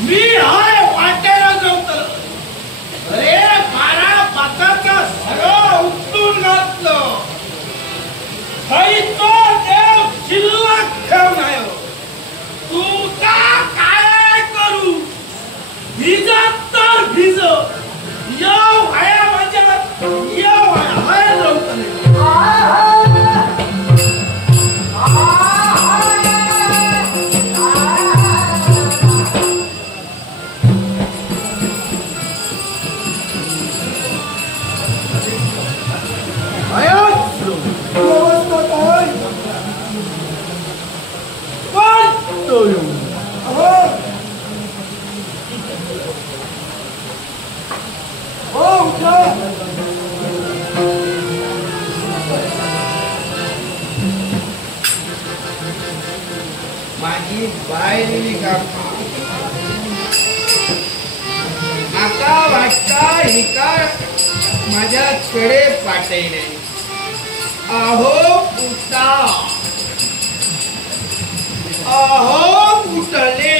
मी हाय वाटेला नव्हतं. अरे 12-5 सगळं उचलून घातलं. तो देव शिल्लक ठेवणार. तू का काय करू? भिजत तर भिज. येऊ हाया माझ्या येऊ हाय नव्हतं. माझी बायलेली काका आता वाटता ही का माझ्याकडे पाठवले. अहो पुता अहो पुटले.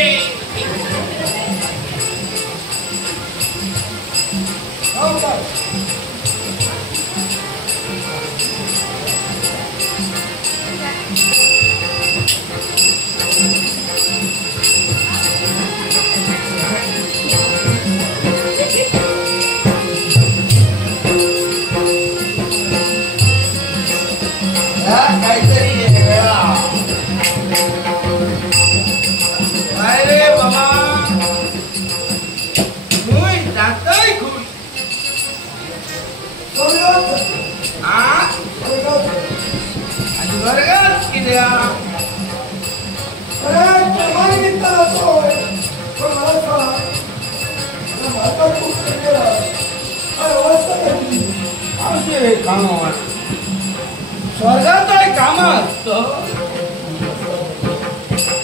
स्वर्गात काम असतं.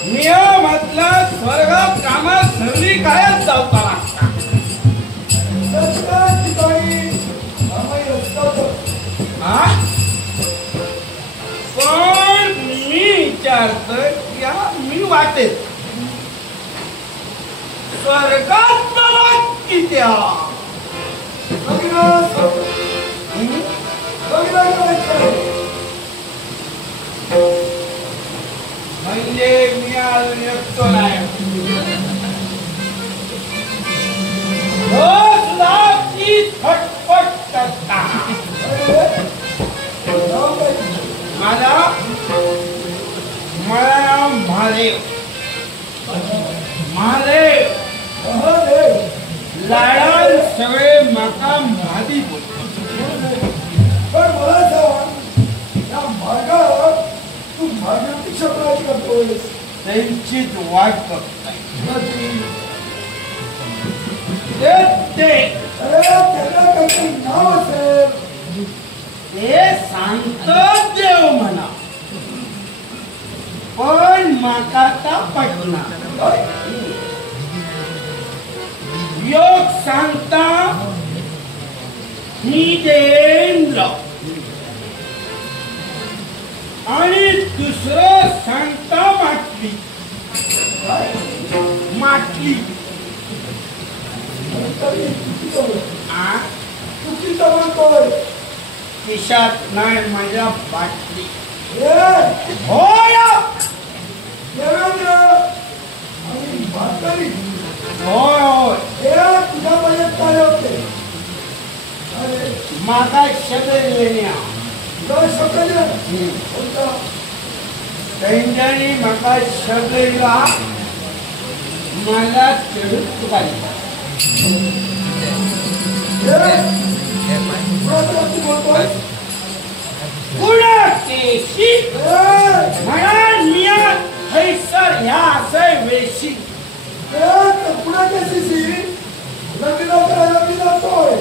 नियमातला स्वर्गात कामात सर्वी कायच जावता लागतात. पण मी विचारतोय या मी वाटेत स्वर्गात कित्या म्हणजे मी अजून येतो नाही. फटफट करता माझा मला महादेव महादेव लाडाल सगळे माका महादी बोलतात. पण मला सांग या मार्गावर तू भाग्यपेक्षा काय करतोय? त्यांचीच वाट बघताय. अरे त्याला काहीतरी नाव असेल ते सांगत देव म्हणा. पण माका ता पटणार. योग सांगता निदेंद्र आणि दुसरं सांगता माटली माटली. चुकीचं म्हणतोय. खिशात नाही माझ्या बाटली. होय देवेंद्र आणि म्हातारी होय होय तुझ्या पाहिजे काय होते? मागा शब्द त्यांच्यानी माका शब्द मला चढून पाहिजे. म्हणा निया हैसर ह्या असं वेशी पुढे केसीसी लग्न करायला मी जातोय.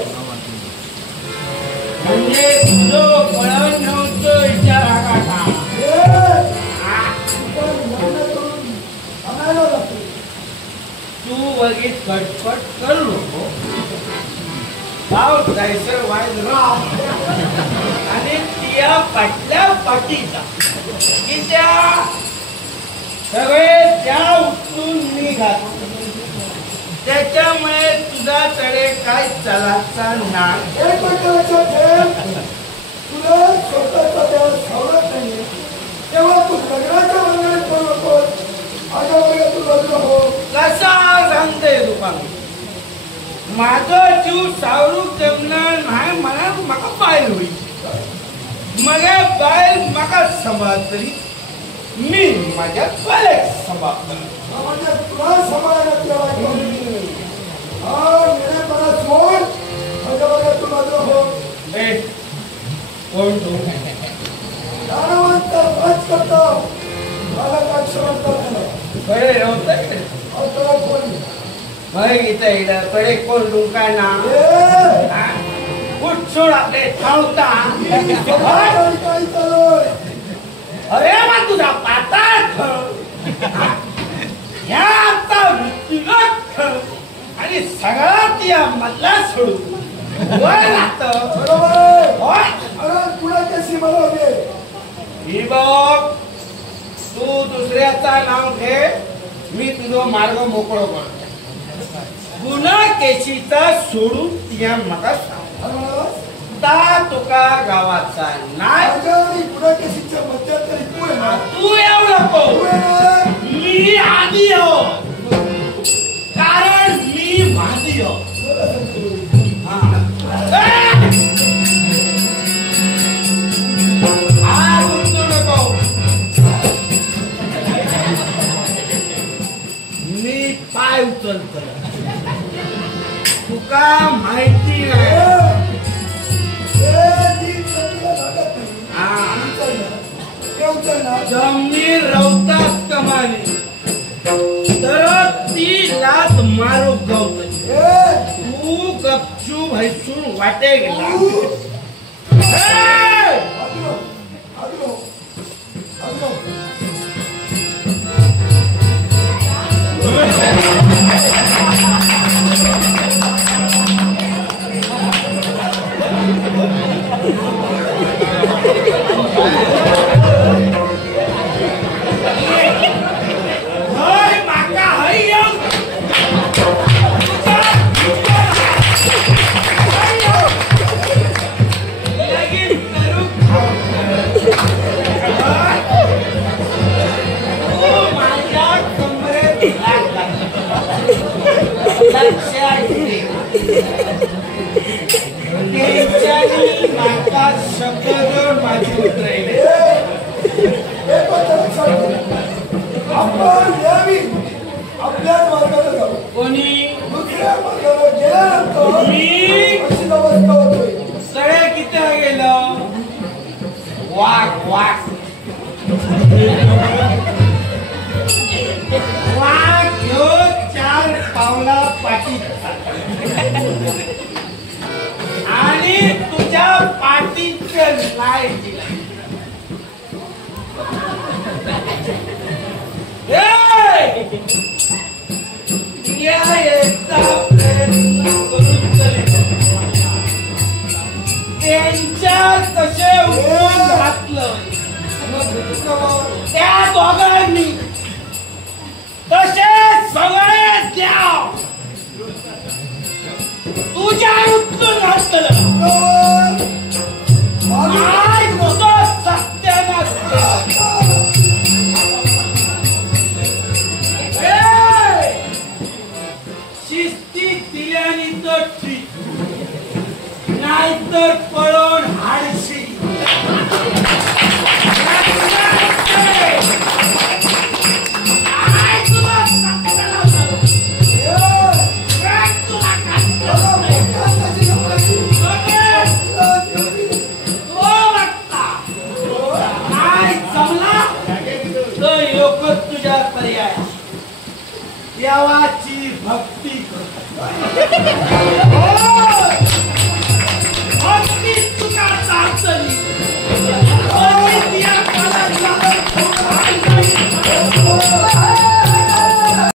म्हणजे तुझं पळण नव्हतं विचार हा काका. तू वगैरे कटपट करू नको. भाव जायचं वाईज राह आणि त्या पाटल्या पाठीचा की त्या सगळे त्या उचलून निघात. त्याच्यामुळे तुझा तडे काय चालायचा नाही. एक मिनिट लक्षात ठेव. तुला स्वतःचा देव सावरत नाही तेव्हा तू लग्नाच्या मंडळीत करू नकोस. माझ्या वर्गात तू लग्न हो. कसा सांगते दुकान माझं जीव सावरूक जमणार नाही. मला बायल होईल. मग बायल मका सांभाळतली मी माझ्या बायलेक सांभाळतो. म्हणजे तुला सांभाळायला मला सोड. माझ्या वर्गात तू लग्न हो. कोण तू ज्ञानवंत वाच करतो. मला काय समजतात बरे नव्हतं कोणी मग इथं कडे कोण डुंका ना कुठ सोड आपले थांबता. काय चालूय. अरे मग तुझा पाताळ ह्या आता वृत्तीगत आणि सगळ्यात या मधला सोडू वर लागतं. बरोबर. अरे कुणाच्या सीमाला होते. ही बघ तू दुसऱ्याचा नाव घे. मी तुझा मार्ग मोकळो करतो. गुन्हा केशीचा सोडून तिया मका सांग. तुका गावाचा नाही. गुन्हा केशीच्या मध्यंतरी तू येऊ नको. मी आधी हो कारण मी भादी हो. मी पाय उचलतो. तुका माहिती नाही. जमीन रवतात कमानी तर ती लात मारू गवत. तू गपचूप हैसून वाटे गेला. आपल्याच मार्गाला जाऊ. कोणी दुसऱ्या मार्गाला गेल्यानंतर मी अशी अवस्था होतोय. सगळे किती गेलं. वाघ वाघ वाघ ह्यो 4 पावला पाठी आणि तुझ्या पाठीचं नाही दिलं. त्यांच्या कसे उठून घातलं त्या दोघांनी तसे सगळे द्या तुझ्या उठून घातलं. तुझं सत्यानाश शिस्ती दिल्याने तर ठीक नाहीतर पळून हाडशी. तुझ्या पर्याय देवाची भक्ती ती कर.